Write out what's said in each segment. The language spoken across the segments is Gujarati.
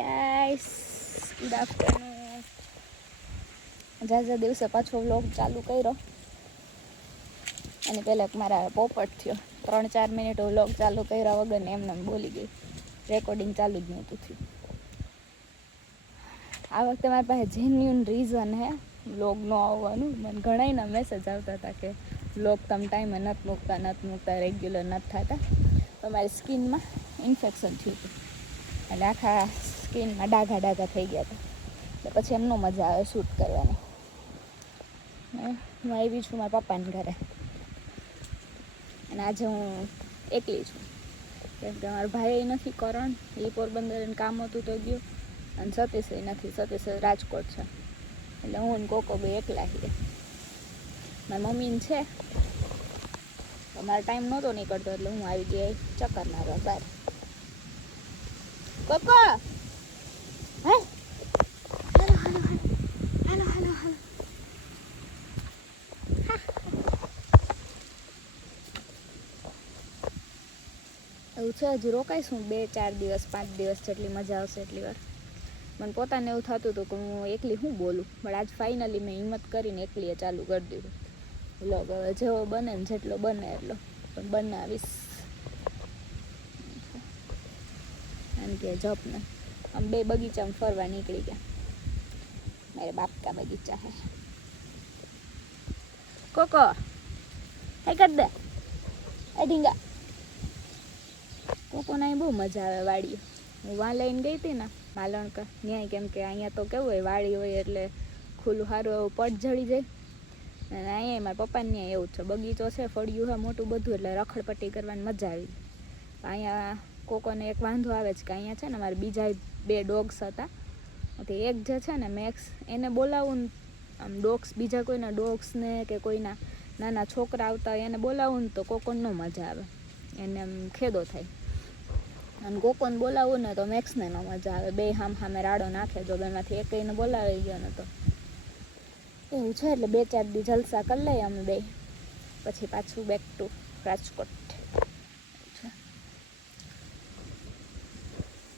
Guys, good afternoon. જાજા દિવસે પાછો વ્લોગ ચાલુ કર્યો અને પહેલાં મારા પોપટ થયો. 3-4 મિનિટ વ્લોગ ચાલુ કર્યા વગર ને એમને બોલી ગઈ. રેકોર્ડિંગ ચાલુ જ નહોતું થયું. આ વખતે મારી પાસે જેન્યુન રીઝન હે વ્લોગ ન આવવાનું. મને ઘણાયના મેસેજ આવતા હતા કે વ્લોગ તમે ટાઈમે નથી મૂકતા, રેગ્યુલર નથી થતા. તો મારી સ્કિનમાં ઇન્ફેક્શન થયું હતું એટલે આખા સ્કિનમાં ડાઘા થઈ ગયા હતા. એટલે પછી એમનો મજા આવે શૂટ કરવાની. હું આવી છું મારા પપ્પાના ઘરે અને આજે હું એકલી છું કેમ કે મારા ભાઈ નથી, કરણ એ પોરબંદર કામ હતું તો ગયો, અને સતીશ નથી, સતીશ રાજકોટ છે. એટલે હું કોકો બે એકલા છીએ. મારી મમ્મીને છે તો મારો ટાઈમ નહોતો નીકળતો એટલે હું આવી ગઈ ચક્કર મારવા બહાર. કોકો હે હાલો હાલો હાલો હાલો હાલો. એવું છે, હજુ રોકાઈશું 2-4 દિવસ 5 દિવસ જેટલી મજા આવશે એટલી વાર. મને પોતાને એવું થતું હતું કે હું એકલી શું બોલું, પણ આજ ફાઇનલી મેં હિંમત કરીને એકલીએ ચાલુ કરી દીધું વ્લોગ. હવે જેવો બને ને જેટલો બને એટલો પણ બનાવીશ. કારણ કે જપ ને આમ બે બગીચામાં ફરવા નીકળી ગયા. મારે બાપ કા બગીચા હે. કોકો હે કર દે એ ઢીંગા. કોકોને અહીં બહુ મજા આવે વાડીએ. હું વાં લઈને ગઈ હતી ને માલણકા ન્યાય, કેમ કે અહીંયા તો કેવું હોય વાડી હોય એટલે ખુલ્લું સારું એવું પટ જડી જાય. અને અહીંયા મારા પપ્પાને ત્યાં એવું છે, બગીચો છે, ફળિયું છે મોટું બધું, એટલે રખડપટ્ટી કરવાની મજા આવી. અહીંયા કોકોને એક વાંધો આવે છે કે અહીંયા છે ને મારે બીજા 2 ડોગ્સ હતા. તો એક જે છે ને મેક્સ, એને બોલાવું ને આમ ડોગ્સ, બીજા કોઈના ડોગ્સને કે કોઈના નાના છોકરા આવતા હોય એને બોલાવું ને તો કોકોને ન મજા આવે, એને આમ ખેદો થાય. અને કોકોને બોલાવું ને તો મેક્સને ન મજા આવે. બે સામે રાડો નાખે. જો બેમાંથી એકઈને બોલાવી ગયો ને તો એવું છે. એટલે 2-4 દી જલસા કરી લઈએ અમે બે, પછી પાછું બેક ટુ રાજકોટ.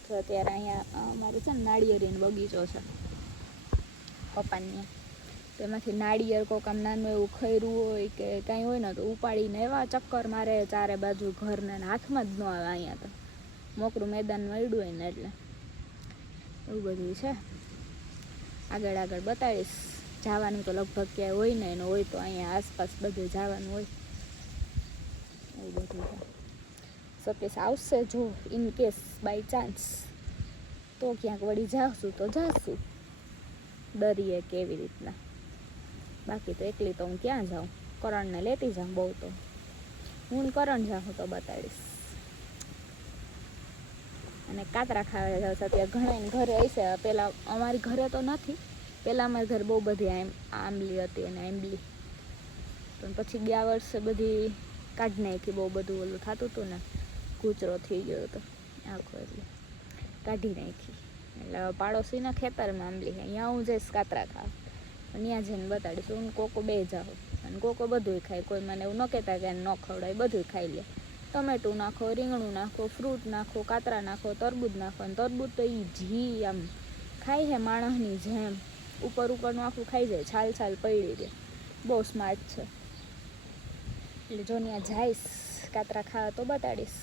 તો અત્યારે અહીંયા અમારે છે ને નાળિયેરીનો બગીચો છે પપ્પાની. તેમાંથી નાળિયેર કોક આમ નાનું એવું ખૈરું હોય કે કાંઈ હોય ને તો ઉપાડીને એવા ચક્કર મારે ચારે બાજુ ઘરને, હાથમાં જ ન આવે. અહીંયા તો મોકરું મેદાન મળ્યું હોય ને એટલે એવું બધું છે. આગળ બતાવીશ. જવાનું તો લગભગ ક્યાંય હોય ને, એનું હોય તો અહીંયા આસપાસ બધે જવાનું હોય એવું બધું છે. સતીશ આવશે જો ઇન કેસ બાય ચાન્સ તો ક્યાંક વળી જાશું તો જાશું દરિયે કે એવી રીતના. બાકી તો એકલી તો હું ક્યાં જાઉં. કરણને લેતી જાઉં બહુ તો. હું કરણ જાઉં તો બતાડીશ. અને કાતરા ખાવા જાઉં છું. અત્યારે ઘણા ઘરે હશે. પહેલાં અમારી ઘરે તો નથી, પહેલાં અમારી ઘરે બહુ બધી આંબલી હતી અને આંબલી, પણ પછી ગયા વર્ષે બધી કાઢી નાખી. બહુ બધું ઓલું થતું હતું ને, કૂચરો થઈ ગયો હતો આખો, એટલે કાઢી નાખી. એટલે પાડોશીના ખેતરમાં આંબલી છે, અહીંયા હું જઈશ કાતરા ખાવા, ત્યાં જઈને બતાડીશ. હું કોકો બે જાઉં અને કોકો બધું ખાય. કોઈ મને એવું ન કહેતા કે ન ખવડાય, બધું ખાઈ લે. ટમેટું નાખો, રીંગણું નાખો, ફ્રૂટ નાખો, કાતરા નાખો, તરબૂચ નાખો. અને તરબૂચ તો એ જી આમ ખાય છે માણસની જેમ, ઉપરનું આખું ખાઈ જાય, છાલ પડી દે. બહુ સ્માર્ટ છે. એટલે જો ત્યાં જઈશ કાતરા ખાવા તો બતાડીશ.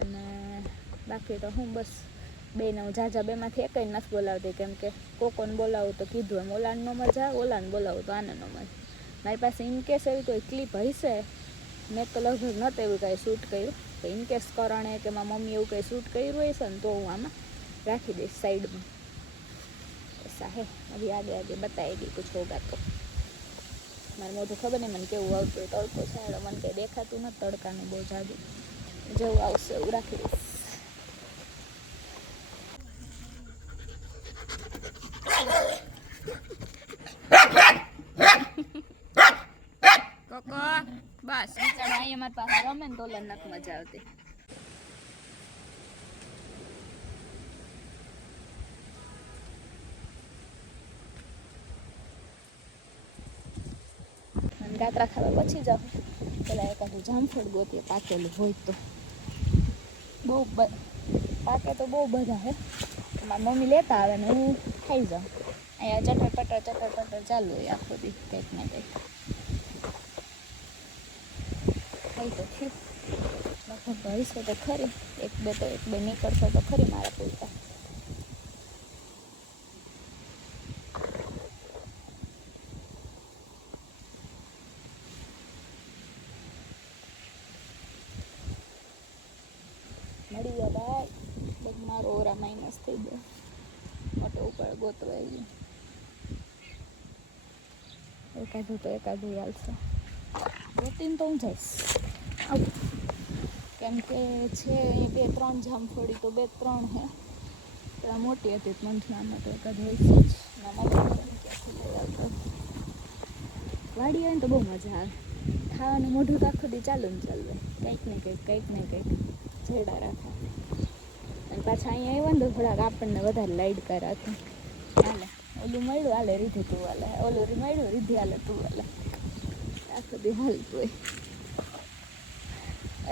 અને બાકી તો હું બસ બેને હું જાજા બેમાંથી એકય નથી બોલાવતી, કેમ કે કોકોને બોલાવું તો કીધું એમ ઓલાને ન મજા, ઓલાને બોલાવું તો આને ન મજા. મારી પાસે ઇનકેસ એવી કોઈ ક્લિપ હશે, મેં તો લગભગ નહોતું એવું કાંઈ શૂટ કર્યું, તો ઇનકેસ કરણે કે મારા મમ્મી એવું કંઈ શૂટ કર્યું હશે ને તો હું આમાં રાખી દઈશ સાઈડમાં. એસા હે. અભી આગે બતાએગી કુછ હોગા તો. મારું મોઢું ખબર નહીં મને કેવું આવતું હોય. તડકો છે એટલે મને કંઈ દેખાતું નથી તડકાનું બહુ જાજુ. જેવું આવશે એવું રાખી દઈશ. કોકો બસ બિચારો અહીંયા મારી પાસે રમે ને તો નથી મજા આવતી. કાતરા ખાવા પછી જાઉં. પેલા એકાદું જામફળ ગોતીએ પાકેલું હોય તો. બહુ પાકે તો બહુ બધા હે. મારી મમ્મી લેતા આવે ને હું ખાઈ જાઉં. અહીંયા ચટર પટર ચાલુ હોય આખો દી કંઈક ને કંઈક. ખાઈ તો થયું લગભગ હશે તો ખરી, એક બે નીકળશે તો ખરી મારા પૂરતા. મળી ગયા ભાઈ, બધું મારો ઓરા માઇનસ થઈ ગયો. મોટો ઉપર ગોતવાઈ ગયો. એકાદું હાલશે. ગોતીને તો હું જઈશ આવું, કેમ કે છે અહીં 2-3 જામફળી તો 2-3 હે. પેલા મોટી હતી મનથી આમાં તો એકાદ હોય છે જ. વાડી આવે ને તો બહુ મજા આવે. ખાવાનું મોઢું તો આખું દી ચાલુ ને ચાલુ, કંઈક ને કંઈક છેડા રાખે. અને પાછા અહીંયા આવ્યા ને તો થોડાક આપણને વધારે લાઈડ કરાતું. હાલે ઓલું મળ્યું, હાલે રીધી તું હાલે, ઓલું મળ્યું રીધી હાલે તું હાલે, આખું દી હાલતું હોય.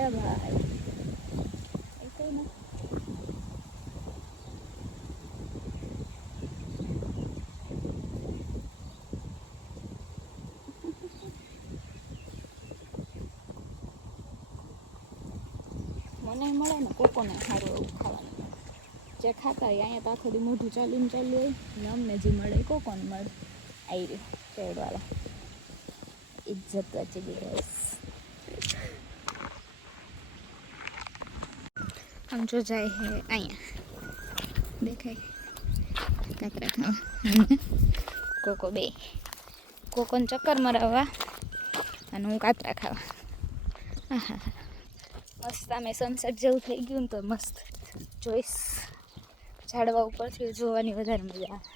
એ ભાઈ એ કઈ ના મને મળે ને કોકોને સારું એવું ખાવાનું. જે ખાતા હોય અહીંયા તો આખો દી મોઢું ચાલુ હોય ને અમને જે મળે એ કોકોને મળે. આવી રહ્યું શેડવાળા ઇજ્જત વચ્ચે ગઈ. આમ જો જાય હે અહીંયા દેખાય કાંકરા ખાવા. કોકો બે કોકોને ચક્કર મરાવવા અને હું કાતરા ખાવા. હા મસ્ત આમે સનસેટ જેવું થઈ ગયું ને તો મસ્ત જોઈશ. ઝાડવા ઉપરથી જોવાની વધારે મજા આવે.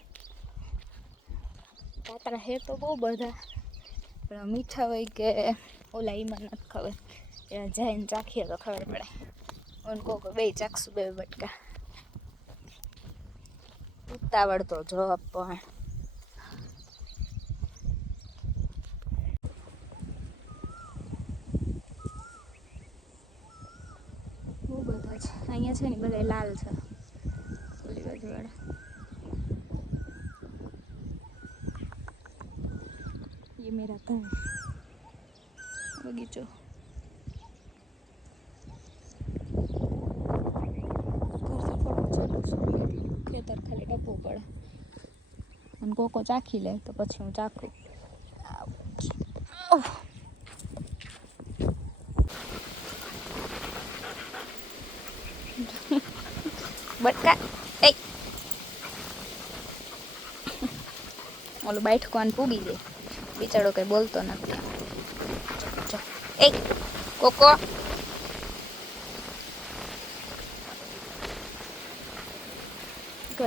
કાતરા હે તો બહુ બધા, પણ મીઠા હોય કે ઓલા ઈમાં નથી ખબર. એવા જઈને ચાખીએ તો ખબર પડે. અને કોકો બે ચાખશું, બે બટકા. ઉતાવળ તો જો પણ બહુ બધા છે અહીંયા. છે ને બધા લાલ છે ઓલી બાજુવાળા. ये मेरा घर बगीचो. ખેતર ખાલી ટપવું પડે અને કોકો ચાખી લે તો પછી હું ચાખું. બટકા એ ઓલું બાઈઠકોન પૂગી દે બિચારો કઈ બોલતો નથી. એ કોકો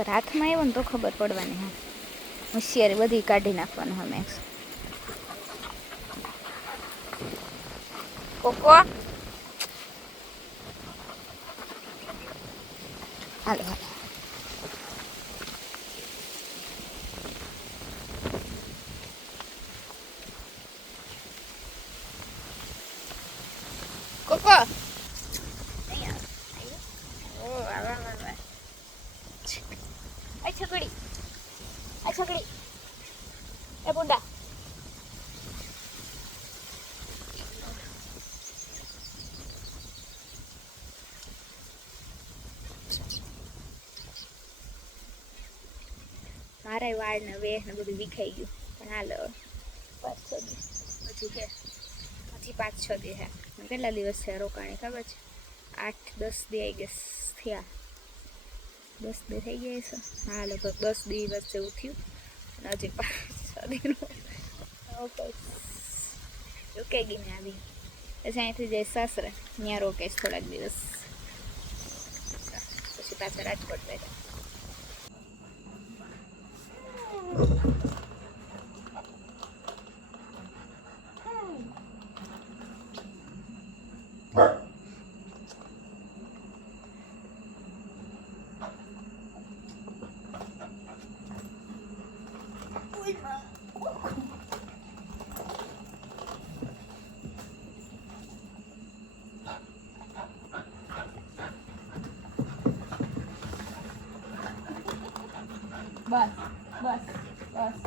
હાથમાં આવ્યો ને તો ખબર પડવાની. હા હોશિયારી બધી કાઢી નાખવાનું હંમેશા. કોકો હાલો હાલો. કોકો છકડી એ બુંડા મારા વાળ ને વેહ ને બધું વિખાઈ ગયું. પણ હાલ 5-6 દિવસ હજી કે હજી 5-6 દિવસ હે. કેટલા દિવસ છે રોકાણી ખબર છે? 8-10 દી આઈ ગેસ થયા. 10 દી થઈ ગયા છે. હા લગભગ 10 દિવસ જેવું થયું. અને હજી 5-6 દીનું રોકાઈ ગઈ ને આવી. પછી અહીંથી જઈશ સાસરે, ત્યાં રોકાઈશ થોડાક દિવસ. પછી પાછા રાજકોટ બેઠા. બસ બસ બસ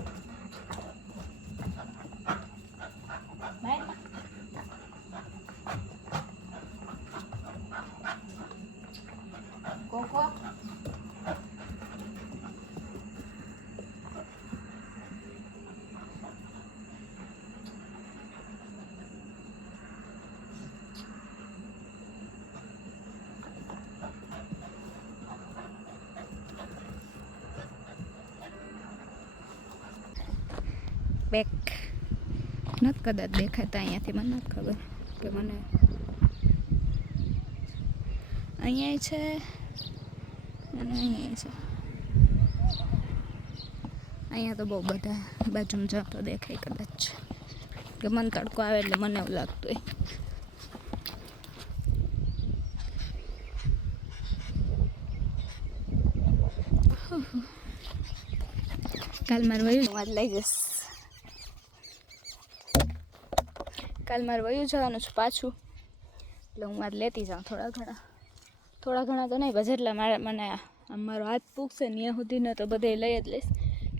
કોકો બેક નથી કદાચ દેખાતા અહીંયાથી મને નથી ખબર કે મને અહીંયા છે અને અહીંયા છે અહીંયા તો બહુ બધા બાજુમાં જાવ તો દેખાય કદાચ કે મને તડકો આવે એટલે મને એવું લાગતું હોય કાલ મારે વયું આજ લઈ જઈશ કાલ મારે વયું જવાનું છે પાછું એટલે હું આજ લેતી જાઉં થોડા ઘણા તો નહીં બસ જેટલા મને મારો હાથ પૂગશે ને ત્યાં સુધીને તો બધે લઈ જ લઈશ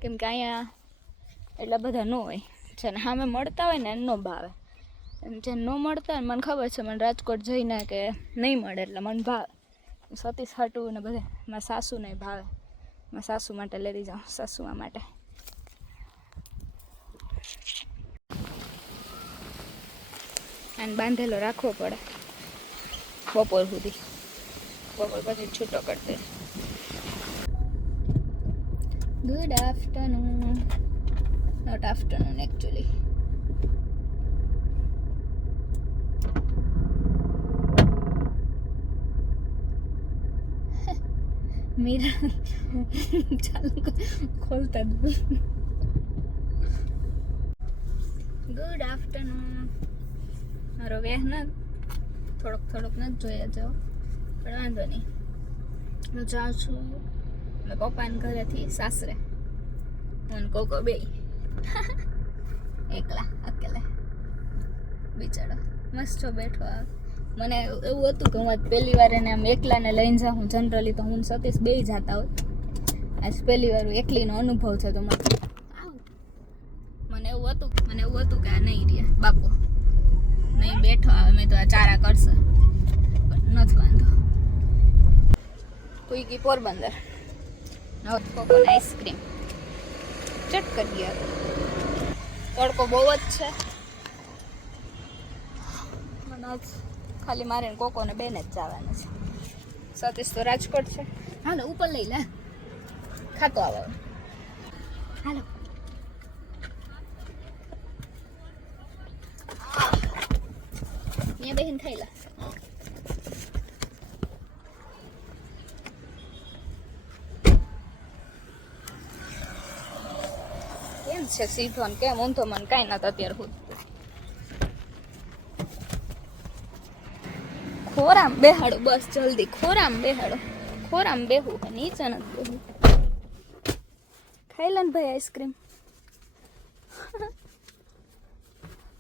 કેમ કે અહીંયા એટલા બધા ન હોય જેને સામે મળતા હોય ને એને ન ભાવે એમ જેને ન મળતા હોય ને મને ખબર છે મને રાજકોટ જઈને કે નહીં મળે એટલે મને ભાવે સતીશ હાટું ને બધે મારા સાસુ નહીં ભાવે મારા સાસુ માટે લેતી જાઉં સાસુમા માટે અને બાંધેલો રાખવો પડે બપોર સુધી બપોર પછી છૂટો કરી દે good afternoon not afternoon actually Meera ચાલુ ખોલતા ગુડ આફ્ટરનૂન મારો વેહ ન થોડોક નથી જોયા જાઓ પણ વાંધો નહીં હું જાઉં છું મેં પપ્પાને ઘરેથી સાસરે હું કોકો બે એકલા અકેલા બિચારો મસ્ત છો બેઠો મને એવું હતું કે હું આજ પહેલી વાર એને આમ એકલાને લઈને જાઉં હું જનરલી તો હું સતીશ બે જતા હોય આજ પહેલી વાર એકલીનો અનુભવ છે તો મને એવું હતું કે આ નહીં રહ્યા બાપુ નહીં બેઠો આવે મેં તો આ ચારા કરશે પણ નથી વાંધો કોઈ ગઈ પોરબંદર કોકોન આઈસ્ક્રીમ ચટ કરી ગયા તડકો બહુ જ છે મને ખાલી મારે કોકોને બેને જ જવાનું છે સતીશ તો રાજકોટ છે હાલો ઉપર લઈ લે ખાતો આવે હાલો અહીંયા બેહીને ખાઈ લા કેમ છે સીધો ને કેમ ઊંધો મને કાંઈ નથી અત્યારે સુધી ખોરામ બેહાડો બસ જલ્દી ખોરામ બેહાડો ખોરામ બેહું નીચે નથી બેહું ખાઈ લે ને ભાઈ આઈસ્ક્રીમ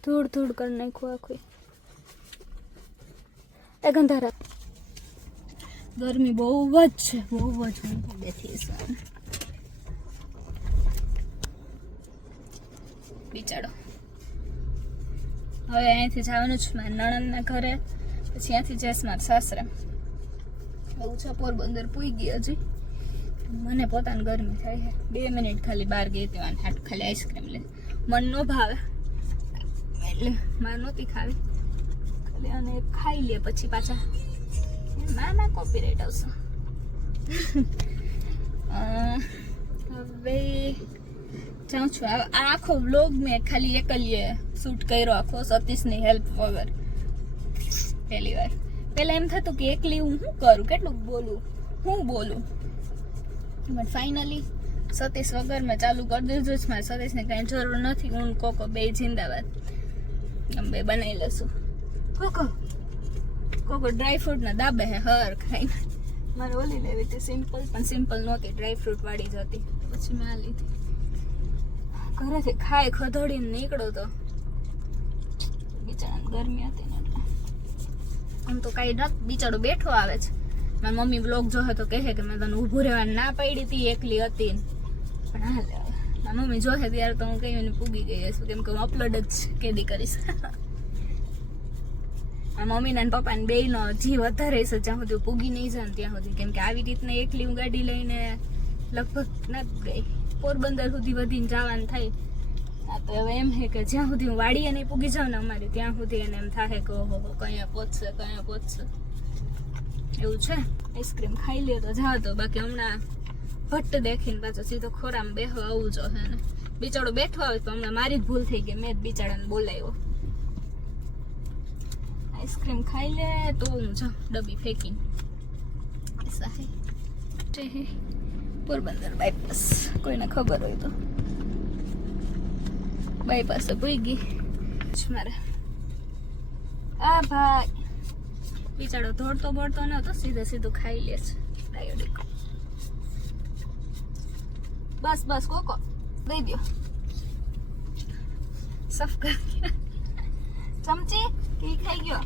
ધૂળ કરી નાખું આખું એ ગંધારા ગરમી બહુ જ છે બહુ જ હું બેઠી છું બિચારો હવે અહીંયાથી જવાનું છે મારા નણંદના ઘરે પછી ત્યાંથી જઈશ મારા સાસરે એવું છે પોરબંદર પૂઈ ગઈ હજી મને પોતાની ગરમી થાય છે 2 મિનિટ ખાલી બહાર ગઈ હતી અને હાટ ખાલી આઈસ્ક્રીમ લે મન ન ભાવે એટલે મારે નહોતી ખાવી ખાલી અને ખાઈ લે પછી પાછા ના કોપીરાઈટ આવશે હવે જાઉં છું આ આખો વ્લોગ મેં ખાલી એકલીએ શૂટ કર્યો આખો સતીશની હેલ્પ વગર પહેલી વાર પહેલાં એમ થતું કે એકલી હું શું કરું કેટલું બોલું બટ ફાઇનલી સતીશ વગર મેં ચાલુ કરી દીધું છે મારે સતીશને કાંઈ જરૂર નથી હું કોકો બે જિંદાબાદ અમે બે બનાવી લઈશું કોકો ડ્રાયફ્રૂટના દાબે હે હર ખાઈને મારે ઓલી લેવી હતી સિમ્પલ પણ સિમ્પલ નહોતી ડ્રાયફ્રૂટ વાળી જ હતી પછી મેં આ લીધી ઘરેથી ખાઈ ખધોડીને નીકળો તો બિચારાને ગરમી હતી ને એટલે આમ તો કાંઈ નથી બિચારો બેઠો આવે છે મારી મમ્મી બ્લોગ જોહે તો કહે કે મેં તને ઊભું રહેવાની ના પાડી હતી એકલી હતી પણ હાલે હવે મારી મમ્મી જોશે ત્યારે તો હું કઈ પૂગી ગઈ હશું કેમ કે હું અપલોડ જ કેદી કરીશ મારા મમ્મીના ને પપ્પાને બેયનો જીવ વધારે છે જ્યાં સુધી પૂગી નહીં જાય ત્યાં સુધી કેમ કે આવી રીતના એકલી હું ગાડી લઈને લગભગ નથી ગઈ પોરબંદર સુધી વધીને જવાનું થાય આ તો હવે એમ છે કે જ્યાં સુધી હું વાડીએ નહીં પૂગી જાઉં ને અમારે ત્યાં સુધી એને એમ થાય કે ઓહો કયા પહોંચશે એવું છે આઈસ્ક્રીમ ખાઈ લે તો જાતો બાકી હમણાં ભટ્ટ દેખીને પાછો સીધો ખોરામાં બેહવા આવું જો હે ને બિચારો બેઠો આવે તો હમણાં મારી જ ભૂલ થઈ ગઈ મેં જ બિચારાને બોલાવ્યો આઈસ્ક્રીમ ખાઈ લે તો હું જાઉં ડબ્બી ફેંકીને ऐसा है પોરબંદર બાયપાસ કોઈને ખબર હોય તો બાયપાસ ભૂગી મારે આ ભાઈ બિચારો દોડતો બોડતો ન હતો સીધું ખાઈ લે છે ડાયોડિક બસ કોકો દઈ દો સફ કર ચમચી કે ખાઈ ગયો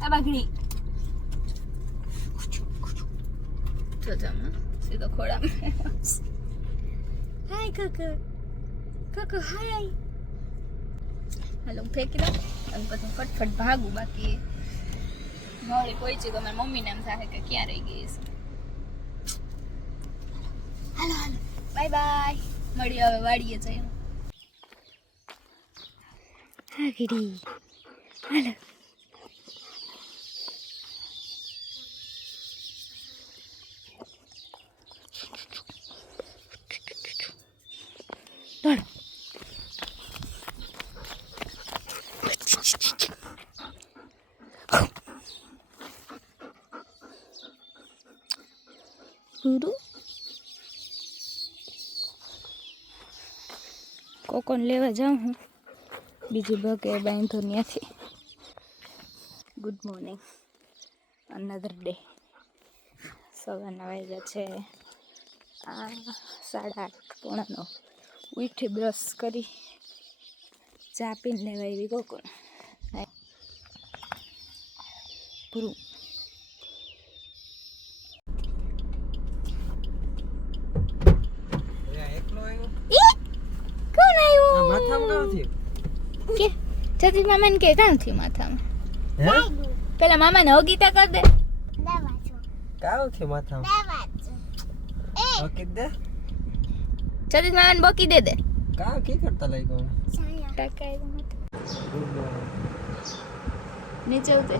આ બાગડી જો જમ સીધો ખોડામાં હાય કાકા હાય હાલો ફેંકી દો અને પછી ફટફટ ભાગું બાકી મોડી પહોંચી તો મારી મમ્મીને એમ થાય કે ક્યાં રહી ગઈ છે હાલો બાય બાય મળીએ હવે વાડીએ જઈએ હા ગીડી હાલો દોડ ગુરુ કોકોને લેવા જાઉં હું બીજી બકે બાંધો ત્યાંથી ગુડ મોર્નિંગ અનધર ડે સવારના વાગ્યા છે 8:30 પોણા 9 ઉઠી બ્રશ કરી ચા પીને લેવા આવી કોકોન પૂરું જતી મામાને કે કામ થયું માથામાં પેલા મામાને હગીતા કર દે કાવ થયું માથામાં બકી દે જતી મામાને બકી દે કાવ કી કરતા લાગ્યો ટકાય નીચે ઉતરે